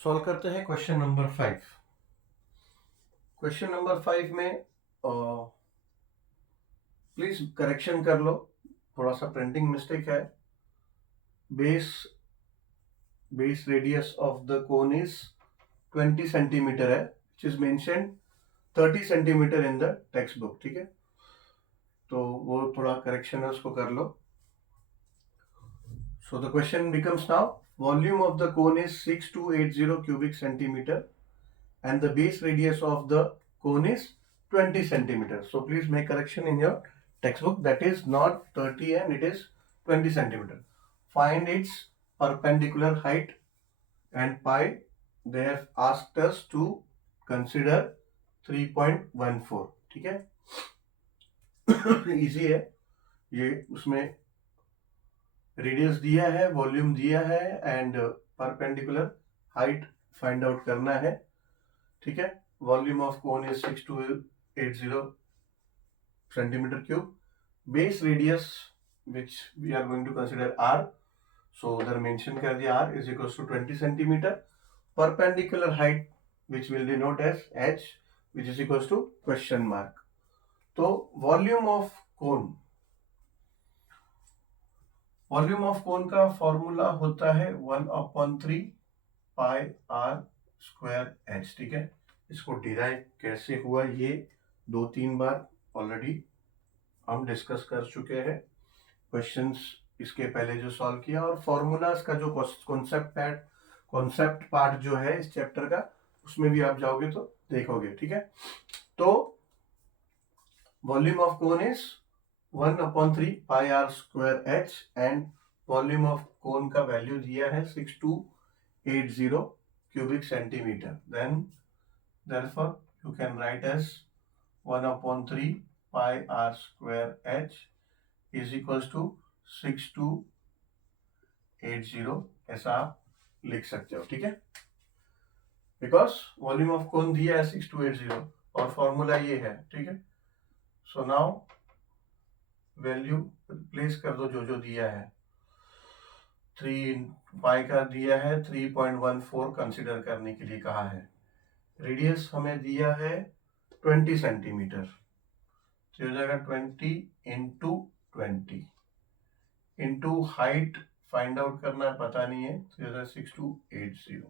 Solve करते हैं question number 5। Question number 5 में प्लीज करेक्शन कर लो, थोड़ा सा प्रिंटिंग मिस्टेक है। Base base radius of the cone is 20 centimetre है, which is mentioned 30 centimetre in the textbook. ठीक है, तो वो थोड़ा करेक्शन है, उसको कर लो। So the question becomes now, volume of the cone is 6280 cubic centimeter and the base radius of the cone is 20 centimeters. So please make correction in your textbook, that is not 30 and it is 20 centimeter. Find its perpendicular height and pi. They have asked us to consider 3.14. ठीक है, easy है ये। उसमें radius दिया है, volume दिया है and perpendicular height find out करना है। ठीक है, volume of cone is 6280 centimeter cube. Base radius which we are going to consider r, so उधर mention कर दिया r is equals to 20 centimeter. Perpendicular height which will denote as h, which is equals to question mark. तो volume of cone का formula होता है 1/3 pi r square h. ठीक है, इसको डिराइव कैसे हुआ ये 2-3 बार ऑलरेडी हम डिस्कस कर चुके हैं, क्वेश्चंस इसके पहले जो सॉल्व किया, और फॉर्मूलाज का जो कॉन्सेप्ट पार्ट जो है इस चैप्टर का, उसमें भी आप जाओगे तो देखोगे। ठीक है, तो volume of cone is 1/3 pi r square h and volume of cone का वैल्यू दिया है 6280 cubic centimeter. Then therefore you can write as 1/3 pi r square h is equals to 6280, ऐसा आप लिख सकते हो। ठीक है, बिकॉज वॉल्यूम ऑफ कोन दिया है 6280 और फॉर्मूला ये है। ठीक है, सो नाउ वैल्यू रिप्लेस कर दो जो जो दिया है। 3 पाई का दिया है 3.14 कंसिडर करने के लिए कहा है। रेडियस हमें दिया है 20 सेंटीमीटर, तो हो जाएगा 20 into 20 into height find out करना है, पता नहीं है, तो हो जाएगा 6280।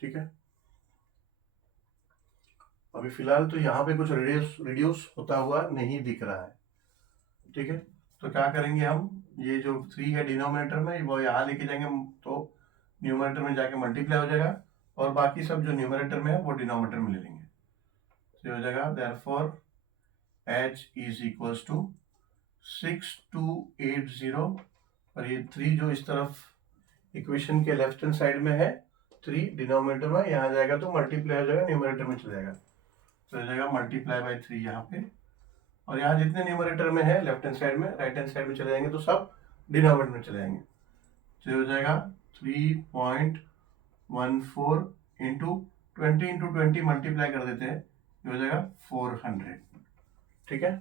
ठीक है, अभी फिलहाल तो यहाँ पे कुछ रिड्यूस होता हुआ नहीं दिख रहा है। ठीक है, तो क्या करेंगे हम, ये जो 3 है डिनोमिनेटर में, वो यहाँ लेके जाएंगे तो न्यूमरेटर में जाके मल्टीप्लाई हो जाएगा, और बाकी सब जो न्यूमरेटर में है वो डिनोमिनेटर में ले लेंगे। तो हो जाएगा therefore h is equals to 6280, और ये 3 जो इस तरफ इक्वेशन के लेफ्ट हैंड साइड में है, 3 डिनोमिनेटर में यहाँ जाएगा तो मल्टीप्लाई हो जाएगा, न्यूमरेटर में चला जाएगा, तो हो जाएगा मल्टीप्लाई बाय 3 यहाँ पे, और यहाँ जितने न्यूमरेटर में है लेफ्ट हैंड साइड में, राइट हैंड साइड में चले जाएंगे तो सब डिनोमिनेटर में चले जाएंगे। तो हो जाएगा 3.14 इंटू 20 मल्टीप्लाई कर देते हैं, ये हो जाएगा 400। ठीक है,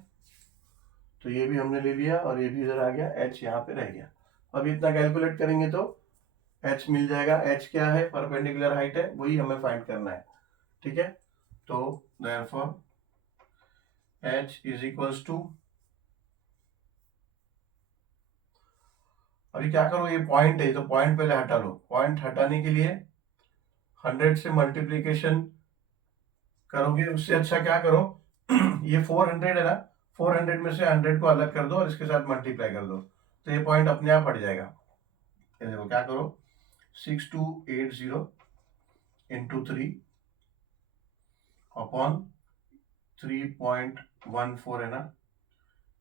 तो ये भी हमने ले लिया और ये भी इधर आ गया, h यहाँ पे रह गया। अब इतना कैलकुलेट करेंगे तो h मिल जाएगा। h क्या है, परपेंडिकुलर हाइट है, वही हमें फाइंड करना है। ठीक है, तो therefore h is equals to, अभी क्या करो, ये पॉइंट है तो पॉइंट पहले हटा लो। पॉइंट हटाने के लिए 100 से मल्टीप्लीकेशन करोगे, उससे अच्छा क्या करो ये 400 है ना, 400 में से 100 को अलग कर दो और इसके साथ मल्टीप्लाई कर दो, तो ये पॉइंट अपने आप हट जाएगा। ये देखो क्या करो, 6280 इंटू 3 अपॉन 3.14 है ना,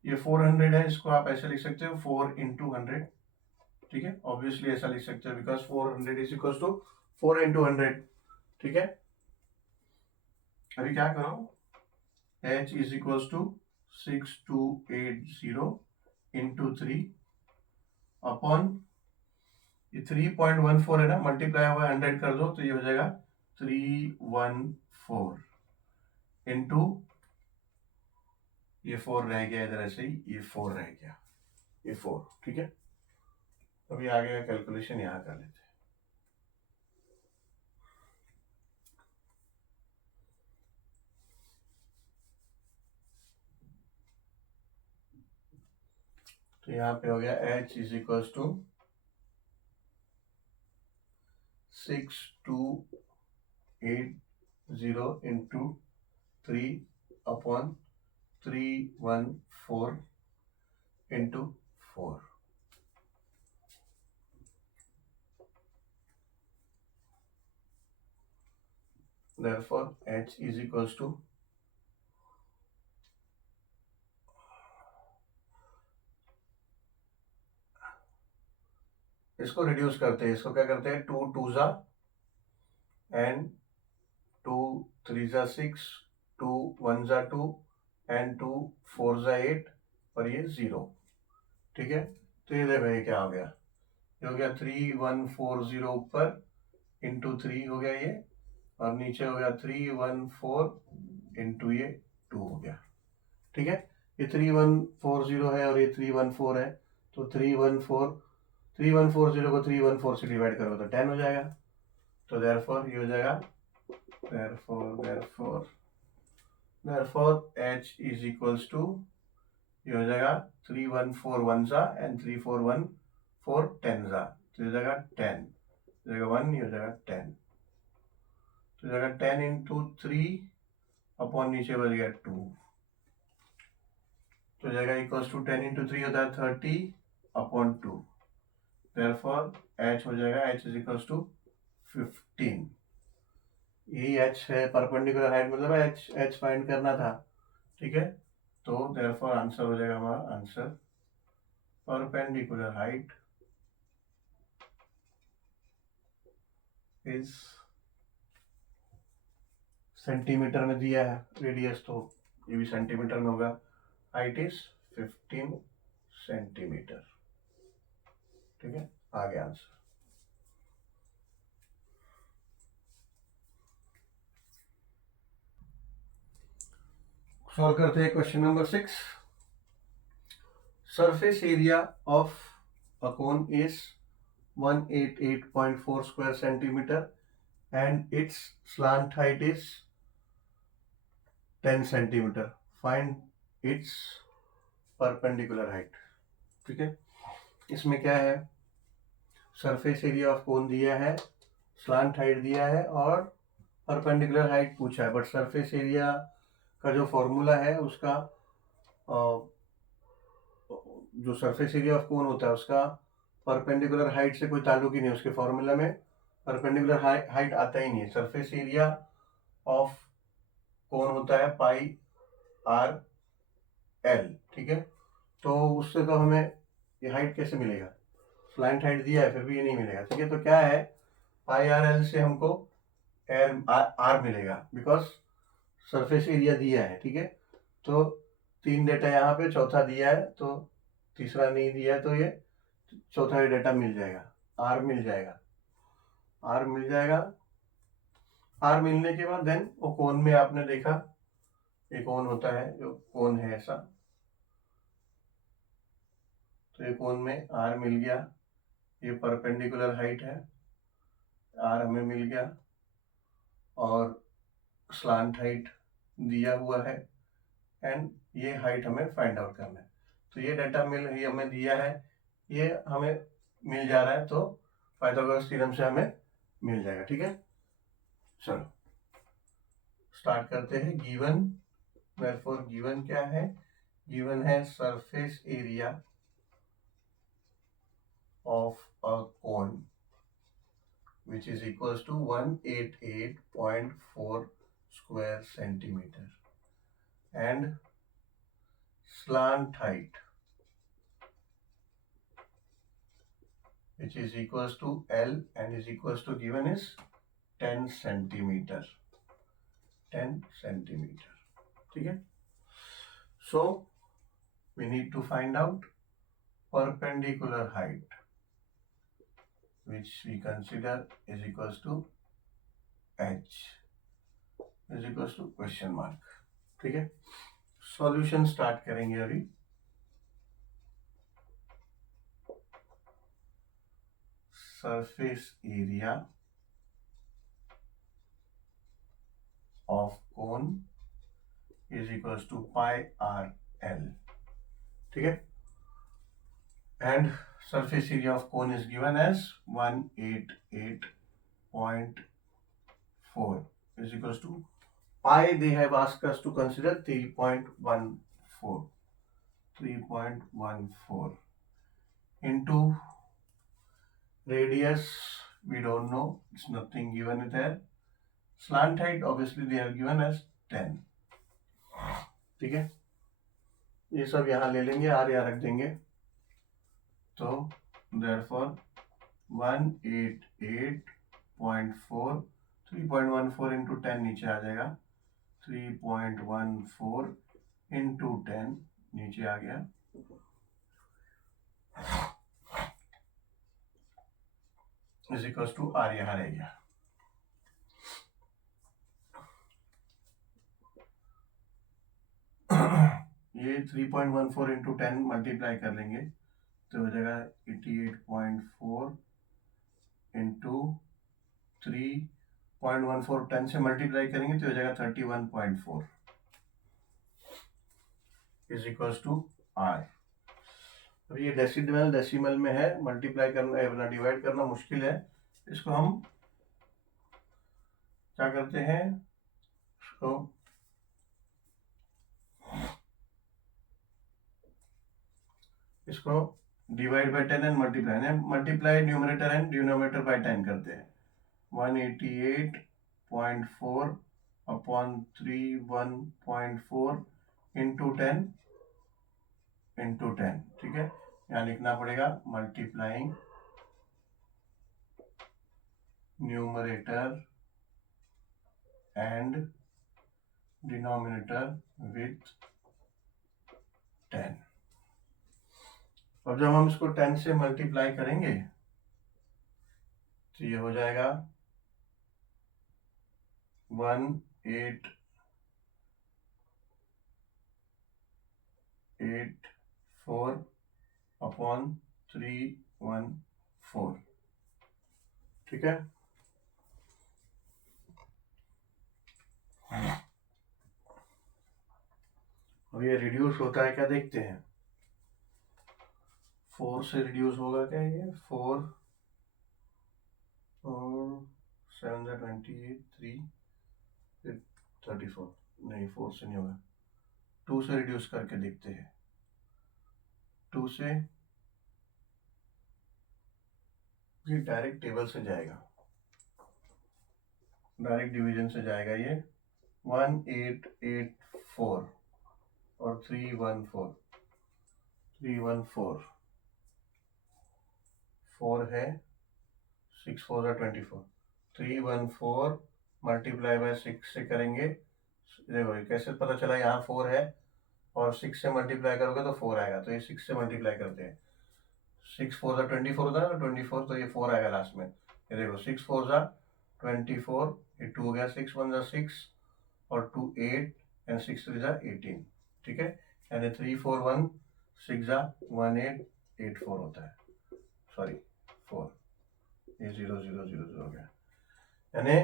ये 400 है, इसको आप ऐसे लिख सकते हो 4 इंटू 100। ठीक है, ऑब्वियसली ऐसा लिख सकते हो because 400 is equal to 4 into 100। ठीक है, अभी क्या करो, h is equal to 6280 into 3 upon ये 3.14 है ना, मल्टीप्लाई हुआ 100 कर दो तो ये हो जाएगा 314 इंटू ये 4 रह गया इधर, ऐसे ही ये 4 रह गया, ये 4। ठीक है, अभी आगे का कैलकुलेशन यहाँ कर लेते हैं। तो यहाँ पे हो गया h is equals to 6280 into 3/314 into 4. Therefore h is equals to इसको रिड्यूस करते हैं, इसको क्या करते हैं, 2 2 एंड 2 3 6, 2 1 2 एंड 2 4 8 और ये 0. ठीक है, तो ये देखो ये क्या हो गया, ये हो गया 3140 ऊपर इंटू 3 हो गया ये, और नीचे हो गया 314 इंटू ये 2 हो गया. ठीक है, ये 3140 है और ये 314 है, तो 3140 को 314 से डिवाइड करो तो 10 हो जाएगा. तो देयरफॉर ये हो जाएगा, therefore h is equals to, ये हो जाएगा 314 1 एंड 3414 10 तो ये हो जाएगा 10, हो जाएगा 1, ये हो जाएगा 10, तो हो जाएगा 10 इंटू 3 अपॉन नीचे बच गया 2, तो हो जाएगा इक्वल्स टू 10 इंटू 3 होता है 30 अपॉन 2. देयरफॉर h हो जाएगा, h इज इक्वल्स टू 15. यही h है, परपेंडिकुलर हाइट मतलब h फाइंड करना था. ठीक है, तो देयरफॉर आंसर हो जाएगा हमारा, answer perpendicular height is centimetre में दिया है, रेडियस तो ये भी सेंटीमीटर में होगा, हाइट इज 15 सेंटीमीटर. ठीक है, आ गया आंसर. सॉल्व करते हैं question number 6. Surface area of a cone is 188.4 square centimeter and its slant height is 10 centimeter. Find its perpendicular height. ठीक है, इसमें क्या है, सरफेस एरिया ऑफ कोन दिया है, स्लांट हाइट दिया है और परपेंडिकुलर हाइट पूछा है. बट सरफेस एरिया का जो फॉर्मूला है उसका जो सरफेस एरिया ऑफ कोन होता है उसका परपेंडिकुलर हाइट से कोई ताल्लुक ही नहीं, उसके फॉर्मूला में परपेंडिकुलर हाइट आता ही नहीं है. सरफेस एरिया ऑफ कोन होता है पाई आर एल. ठीक है, तो उससे तो हमें ये हाइट कैसे मिलेगा, स्लांट हाइट दिया है फिर भी ये नहीं मिलेगा. ठीक है, तो क्या है, पाई आर एल से हमको आर मिलेगा बिकॉज सरफेस एरिया दिया है. ठीक है, तो 3 डेटा यहाँ पे, चौथा दिया है तो तीसरा नहीं दिया है, तो ये चौथा डेटा मिल जाएगा, आर मिल जाएगा. आर मिल जाएगा, आर मिलने के बाद देन वो कोन में आपने देखा, ये कोन होता है, जो कोन है ऐसा, तो ये कोन में आर मिल गया, ये परपेंडिकुलर हाइट है, आर हमें मिल गया और स्लांट हाइट दिया हुआ है एंड ये हाइट हमें फाइंड आउट करना है. तो ये डाटा ये हमें दिया है, ये हमें मिल जा रहा है, तो पाइथागोरस थ्योरम से हमें मिल जाएगा. ठीक है, चलो स्टार्ट करते हैं. गिवन, देयरफॉर गिवन क्या है, गिवन है surface area of a cone which is equals to 188.4 square centimeter and slant height which is equals to L and is equals to given is 10 centimeter. 10 centimeter. ठीक है, so we need to find out perpendicular height which we consider is equals to h is equals to question mark. ठीक है, solution start करेंगे अभी. Surface area of cone is equals to pi r l. ठीक है, and surface area of cone is given as 188.4 is equals to pi. They have asked us to consider 3.14 into radius. We don't know, it's nothing given there. Slant height obviously they have given as 10. ठीक है, ये सब यहाँ ले लेंगे, are यहाँ रख देंगे, तो therefore 188.4 3.14 into 10 नीचे आ जाएगा, 3.14 into 10 नीचे आ गया, इज इक्वल टू आर यहाँ रह गया. ये 3.14 इंटू 10 मल्टीप्लाई कर लेंगे तो हो जाएगा 88.4 इंटू 3.14 10 से मल्टीप्लाई करेंगे तो हो जाएगा 31.4 इज इक्वल टू आर. अब ये डेसिमल में है, मल्टीप्लाई करना अपना डिवाइड करना मुश्किल है. इसको हम क्या करते हैं, इसको divide by 10 and multiply numerator and denominator by 10 करते हैं. 188.4 अपॉन 31.4 इंटू 10 इंटू 10. ठीक है, यहाँ लिखना पड़ेगा multiplying numerator and denominator with 10. अब जब हम इसको 10 से मल्टीप्लाई करेंगे तो ये हो जाएगा 1884 अपॉन 314. ठीक है, अब ये रिड्यूस होता है क्या देखते हैं. 4 से रिड्यूस होगा क्या, ये 4 और 7 28 3 फिर 34, नहीं 4 से नहीं होगा, 2 से रिड्यूस करके देखते हैं. 2 से ये डायरेक्ट टेबल से जाएगा, डायरेक्ट डिवीजन से जाएगा. ये 1884 और 314 4 है, 6 4 24, 314 मल्टीप्लाई बाय 6 से करेंगे. देखो कैसे पता चला, यहाँ 4 है और 6 से मल्टीप्लाई करोगे तो 4 आएगा, तो ये 6 से मल्टीप्लाई करते हैं. 6 4 24 होता है ना, 24, तो ये 4 आएगा लास्ट में. ये देखो 6 4 24, ये 2 हो गया, 6 1 6 और 2 8 एंड 6 3 18. ठीक है, यानी 3 4 1 6 1884 होता है, सॉरी 4, ये 0 0 0 0 हो गया, यानी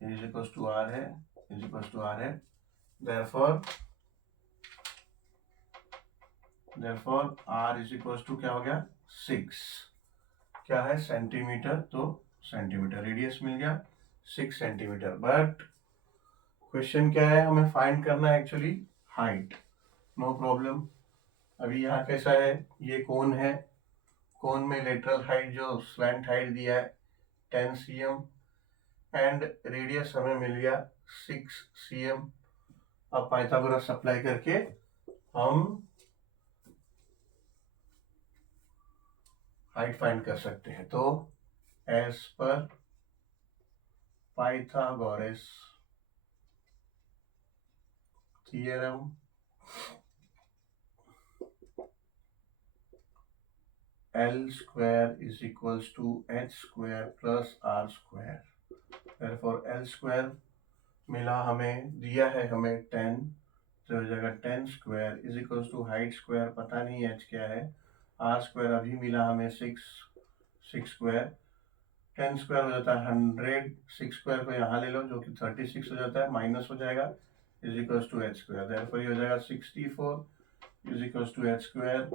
इज इक्वल टू आर है, इज इक्वल टू आर है. therefore r is equal to क्या हो गया 6, क्या है सेंटीमीटर, तो सेंटीमीटर. रेडियस मिल गया 6 सेंटीमीटर. बट क्वेश्चन क्या है, हमें फाइंड करना है एक्चुअली हाइट. No problem. अभी यहाँ कैसा है, ये कोन है, कोन में लेटरल हाइट जो स्लैंट हाइट दिया है 10 cm एंड रेडियस हमें मिल गया 6 cm. अब पाइथागोरस अप्लाई करके हम हाइट फाइंड कर सकते हैं. तो as per Pythagoras theorem L square is equals to h square plus r square. therefore L square मिला हमें, दिया है हमें 10, तो हो जाएगा 10 square is equals to height square पता नहीं h क्या है, r स्क्वायर अभी मिला हमें 6 स्क्वायर, 10 स्क्वायर हो जाता है 100, 6 स्क्वायर को यहाँ ले लो जो कि 36 हो जाता है, माइनस हो जाएगा, is equals to h square. therefore ये हो जाएगा 64 is equal to h square,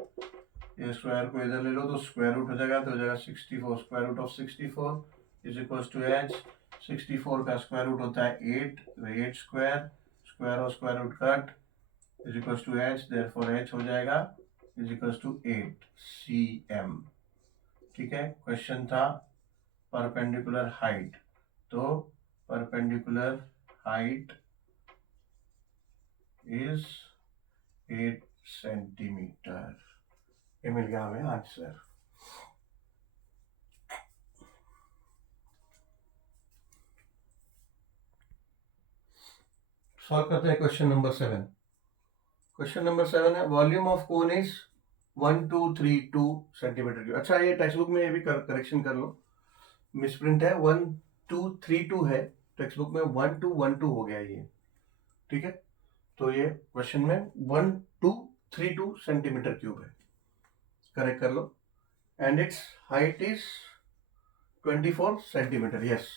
ये स्क्वायर को इधर ले लो तो स्क्वायर रूट हो जाएगा, तो हो जाएगा 64, square root of 64 is equal to h. 64 का स्क्वायर रूट होता है 8, 8 स्क्वायर, स्क्वायर और square root cut is equal to h, therefore h हो जाएगा इज इक्वल टू 8 cm। ठीक है, क्वेश्चन था परपेंडिकुलर हाइट, तो परपेंडिकुलर हाइट इज 8 सेंटीमीटर। ये मिल गया हमें आंसर। सॉल्व करते हैं क्वेश्चन नंबर 7। क्वेश्चन नंबर 7 है volume of cone is 1232 centimetre cube. अच्छा, ये टेक्स्ट बुक में ये भी करेक्शन कर लो, मिसप्रिंट है, 1232 है, टेक्स्ट बुक में 1212 हो गया ये। ठीक है, तो ये क्वेश्चन में 1232 सेंटीमीटर क्यूब है, करेक्ट कर लो। And it's height is 24 centimetre. Yes,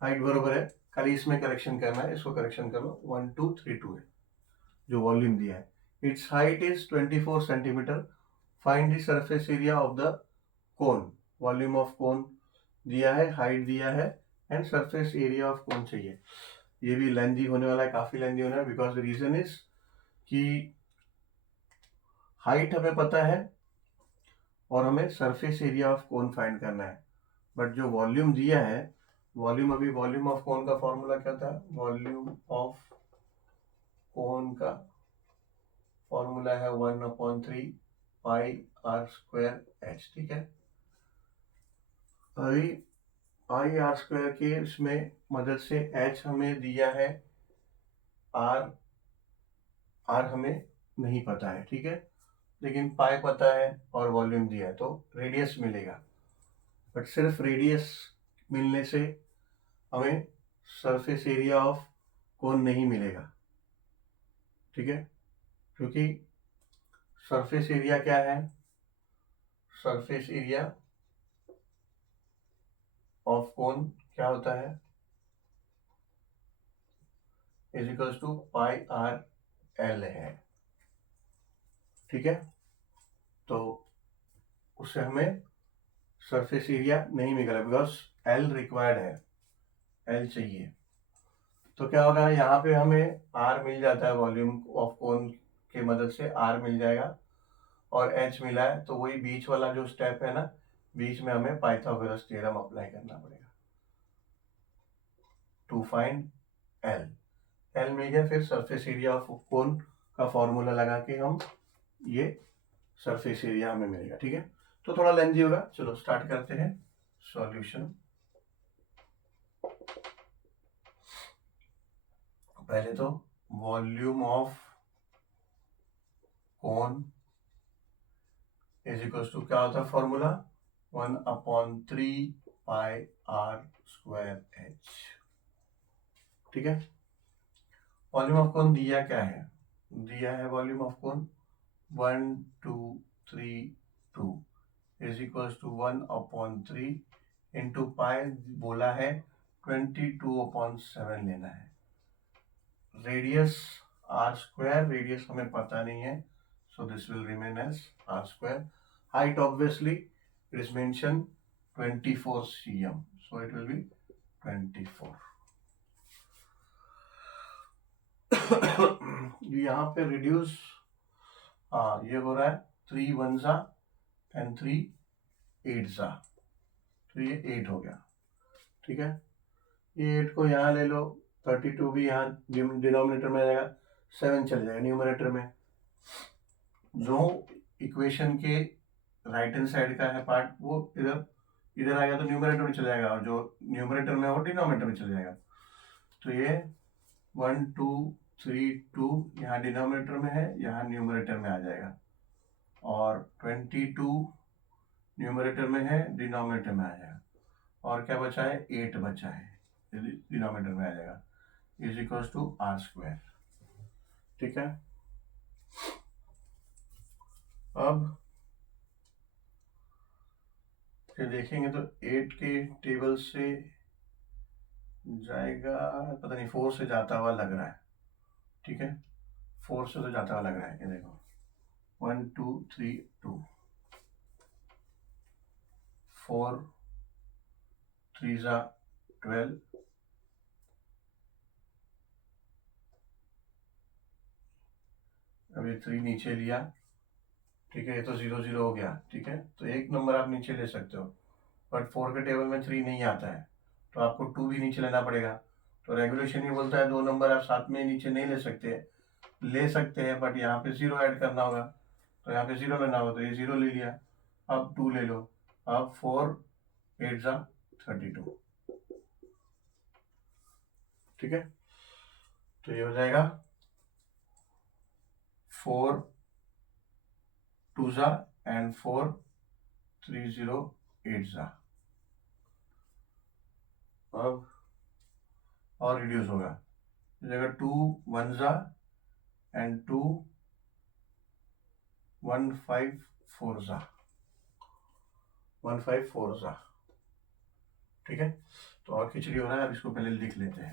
height बरोबर है, खाली इसमें करेक्शन करना है, इसको करेक्शन कर लो। 1232 है जो वॉल्यूम दिया है। It's height is 24 centimetre. Find the surface area of the cone. Volume of कोन दिया है, हाइट दिया है, एंड सरफेस एरिया ऑफ कोन चाहिए। ये भी लेंथी होने वाला है, काफी लेंथी होने वाला है, बिकॉज द रीजन इज कि हाइट हमें पता है और हमें surface area of cone find करना है, बट जो वॉल्यूम दिया है, वॉल्यूम अभी वॉल्यूम ऑफ कोन का फॉर्मूला क्या था? वॉल्यूम ऑफ कोन का फॉर्मूला है 1/3 पाई आर स्क्वायर एच। ठीक है, अभी पाई आर स्क्वायर के इसमें मदद से एच हमें दिया है, आर आर हमें नहीं पता है। ठीक है, लेकिन पाई पता है और वॉल्यूम दिया है, तो रेडियस मिलेगा, बट सिर्फ रेडियस मिलने से हमें सरफेस एरिया ऑफ कोन नहीं मिलेगा। ठीक है, क्योंकि सरफेस एरिया क्या है? सरफेस एरिया ऑफ कोन क्या होता है? Is equal to pi r l है। ठीक है, तो उससे हमें सरफेस एरिया नहीं मिलेगा, बिकॉज एल रिक्वायर्ड है, एल चाहिए। तो क्या होगा, यहाँ पे हमें आर मिल जाता है, वॉल्यूम ऑफ कोन के मदद से आर मिल जाएगा और एच मिला है, तो वही बीच वाला जो स्टेप है ना, बीच में हमें पाइथागोरस थ्योरम अप्लाई करना पड़ेगा टू फाइंड एल। एल मिल गया, फिर सरफेस एरिया ऑफ कोन का फॉर्मूला लगा के हम ये सरफेस एरिया हमें मिलेगा। ठीक है, तो थोड़ा लेंथी होगा, चलो स्टार्ट करते हैं सॉल्यूशन। पहले तो volume of cone is equal to क्या होता है formula? 1/3 pi r square h. ठीक है, वॉल्यूम ऑफ कोन दिया क्या है? दिया है volume of cone 1232 is equal to 1/3 into pi बोला है 22/7 लेना है। रेडियस आर स्क्वायर, रेडियस हमें पता नहीं है, so this will remain as r square. Height obviously it is mentioned 24 cm, so it will be 24. यहाँ पे रिड्यूस, हाँ ये हो रहा है 3 1 एंड 3 8 तो ये 8 हो गया। ठीक है, ये 8 को यहाँ ले लो, 32 भी यहाँ डिनोमिनेटर में आ जाएगा, 7 चले जाएगा न्यूमरेटर में। जो इक्वेशन के राइट हैंड साइड का है पार्ट, वो इधर आएगा तो न्यूमरेटर में चला जाएगा, और जो न्यूमरेटर में हो डिनोमिनेटर में चला जाएगा। तो ये 1 2 3 2 यहाँ डिनोमिनेटर में है, यहाँ न्यूमरेटर में आ जाएगा, और 22 न्यूमरेटर में है, डिनोमिनेटर में आ जाएगा, और क्या बचा है? 8 बचा है, डिनोमिनेटर में आ जाएगा, is equal to r square. ठीक है, अब फिर देखेंगे तो 8 के टेबल से जाएगा, पता नहीं 4 से जाता हुआ लग रहा है। ठीक है, 4 से तो जाता हुआ लग रहा है, ये देखो 1 2 3 2 4 3 जा 12, अभी 3 नीचे लिया, ठीक है, ये तो 0 0 हो गया, ठीक है, तो एक नंबर आप नीचे ले सकते हो, बट 4 के टेबल में 3 नहीं आता है, तो आपको 2 भी नीचे लेना पड़ेगा। तो रेगुलेशन ये बोलता है 2 नंबर आप साथ में नीचे नहीं ले सकते हैं, बट यहाँ पे 0 ऐड करना होगा, तो यहाँ पे 0 लेना होगा, तो ये 0 ले लिया। अब 2 ले लो, अब 4 8 जा 32, ठीक है, तो ये हो जाएगा 4 2 जा एंड 4 3 0 8 जा। अब और रिड्यूस होगा, इस जगह 2 1 जा एंड 2 1 5 4 जा 1 5 4 जा, ठीक है, तो और खिचड़ी हो रहा है, अब इसको पहले लिख लेते हैं,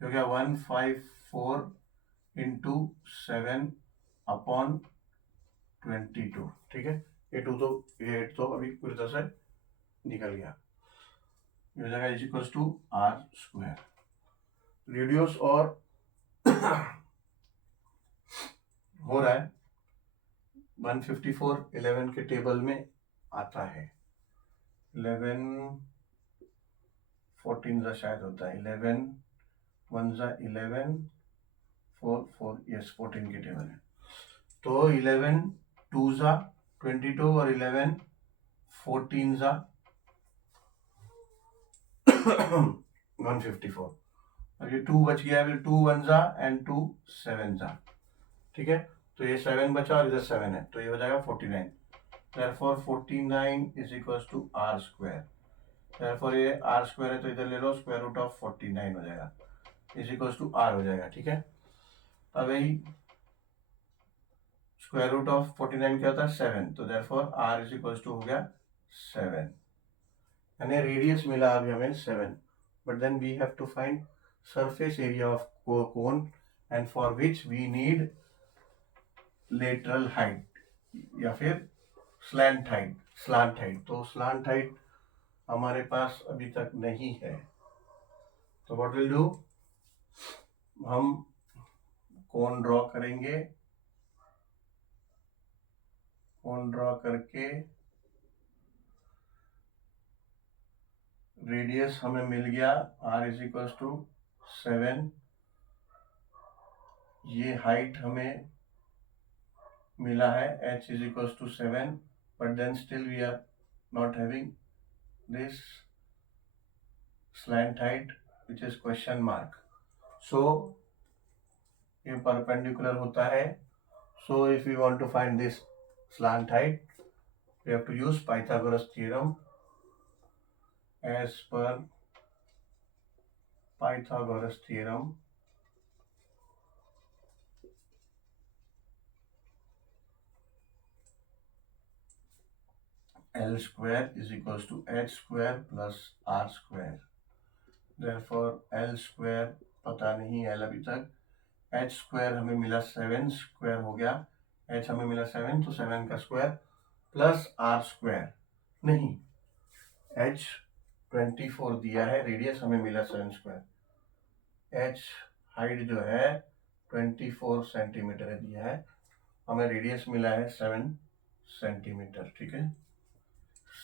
हो गया 1 5 4 इंटू 7 अपॉन 22, ठीक है, ये 2 तो ये 8 तो अभी पूरी तरह से निकल गया, ये हो जाएगा is equals to r square. Radius और हो रहा है 154 11 के टेबल में आता है, 11 14 जा शायद होता है, 11 1 जा 11 4 4 यस 14 के टेबल है, तो 11 2 जा 22 और 11 14 जा 154, अब ये 2 बच गया, फिर 2 1 जा एंड 2 7 जा, ठीक है, तो ये 7 बचा और इधर 7 है, तो ये हो जाएगा 49, therefore 49 is equals to r square, therefore ये आर स्क्वायर है तो इधर ले लो स्क्वायर रूट ऑफ 49 हो जाएगा, इज इक्वल्स टू आर हो जाएगा, ठीक है, अब यही स्क्वायर रूट ऑफ 49 क्या होता है 7, तो therefore r is equals to हो गया 7, यानी रेडियस मिला अभी हमें 7, but then we have to find surface area of cone and for which we need lateral height या फिर स्लैंट हाइट, तो स्लैंट हाइट हमारे पास अभी तक नहीं है, तो व्हाट विल डू, हम कोन ड्रॉ करेंगे, कोन ड्रॉ करके रेडियस हमें मिल गया r इज इक्वल्स टू 7, ये हाइट हमें मिला है h is equals to 7, but then still we are not having this slant height which is question mark, so ये परपेंडिकुलर होता है, so if you want to find this slant height we have to use Pythagoras theorem, as per Pythagoras theorem L square is equals to h square plus r square, therefore L square पता नहीं L अभी तक, h square हमें मिला 7 square हो गया, h हमें मिला 7 तो 7 का स्क्वायर प्लस r स्क्वायर नहीं, h 24 दिया है, रेडियस हमें मिला 7 स्क्वायर, h हाइट जो है 24 सेंटीमीटर दिया है, हमें रेडियस मिला है 7 सेंटीमीटर, ठीक है,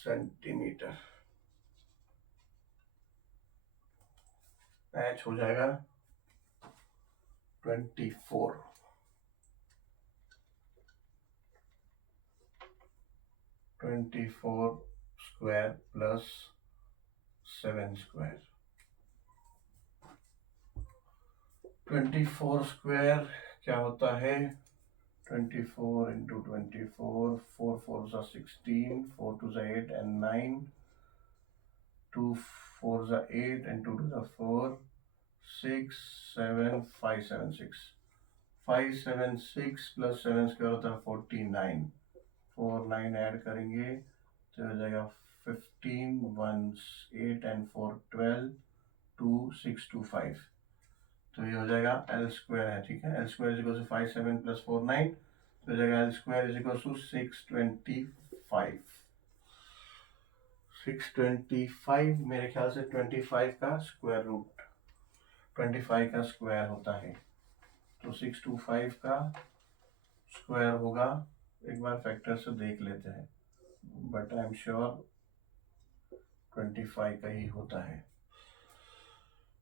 सेंटीमीटर, h हो जाएगा 24 स्क्वायर प्लस 7 स्क्वायर, 24 स्क्वायर क्या होता है, 24 इंटू 24, 4 4 जा 16, 4 2 जा 8 एंड 9, 2 4 जा 8 एंड 2 2 जा 4, 6 7 5 7 6, 5 7 6 प्लस 7 स्क्वायर होता है 49, 4 9 ऐड करेंगे तो हो जाएगा 15 1 8 एंड 4 12 2 6 2 5, तो ये हो जाएगा एल स्क्वायर है, ठीक है, l square is equal to 5 7 plus 4 9, तो जगह l square is equal to 625। 625 मेरे ख्याल से 25 का स्क्वायर रूट 25 का स्क्वायर होता है, तो 625 का स्क्वायर होगा, एक बार फैक्टर से देख लेते हैं, बट आई एम श्योर 25 का ही होता है।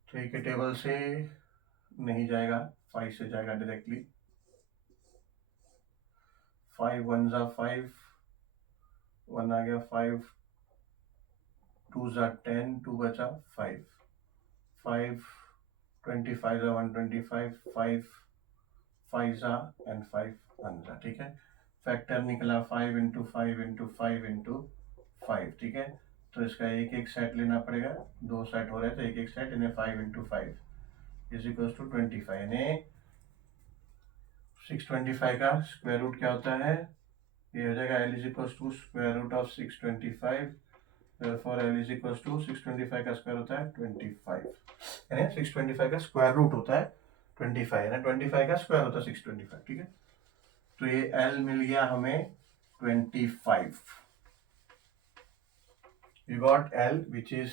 ठीक है, टेबल से नहीं जाएगा, 5 से जाएगा डायरेक्टली। 5 1 जा 5, 1 आ गया, 5 2 जा 10, 2 बचा 5, 5 25 जा 125, 5 5 जा एंड 5 1 जा। ठीक है, फैक्टर निकला 5 इंटू 5 इंटू 5 इंटू 5। ठीक है, तो इसका एक एक सेट लेना पड़ेगा, 2 सेट हो रहे तो एक एक सेट, इन्हें 5 इंटू 5 इज इक्वल टू 25, यानी 625 का स्क्वायर रूट क्या होता है, ये हो जाएगा L is equal to square root of 625, therefore L is equal to 625 का स्क्वायर होता है 25, यानी 625 का स्क्वायर रूट होता है 25, यानी 25 का स्क्वायर होता है 625। ठीक है, तो ये एल मिल गया हमें 25। We got L, which is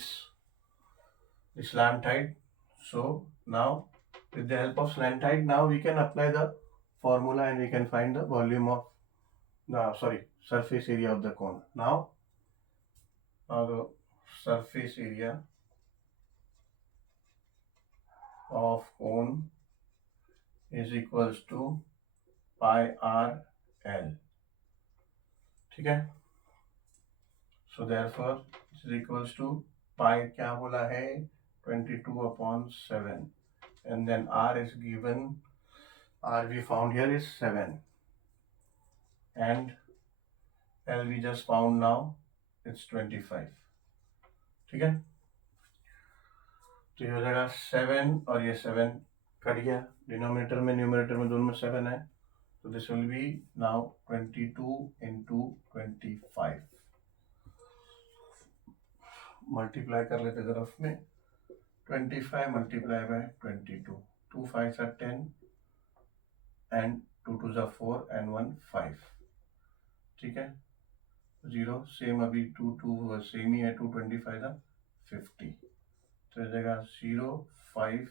the slant height. So now with the help of slant height, now we can apply the formula and we can find the volume of surface area of the cone. Now the surface area of cone is equals to pi r L. ठीक है, so therefore this is equals to pi क्या बोला है 22/7, and then r is given, r we found here is 7, and L we just found now it's 25। ठीक है, तो ये हो जाएगा 7 और ये 7 कट गया, डिनोमिनेटर में न्यूमरेटर में दोनों में 7 है, तो this will be now 22 into 25, multiply कर लेते तरफ में, 25 multiply by 22, 2 5 are 10 and 2 2 are 4 and 1 5। ठीक है, 0 सेम, अभी 2 2 सेम ही है, 2 25 था 50, तो इस जगह 0 5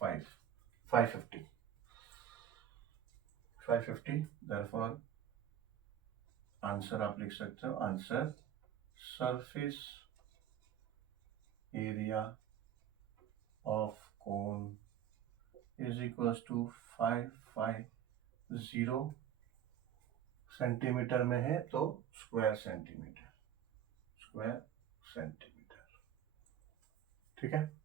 5 550 550। therefore आंसर आप लिख सकते हो, answer surface area of cone is equals to 550 centimetre में है तो स्क्वायर सेंटीमीटर। ठीक है।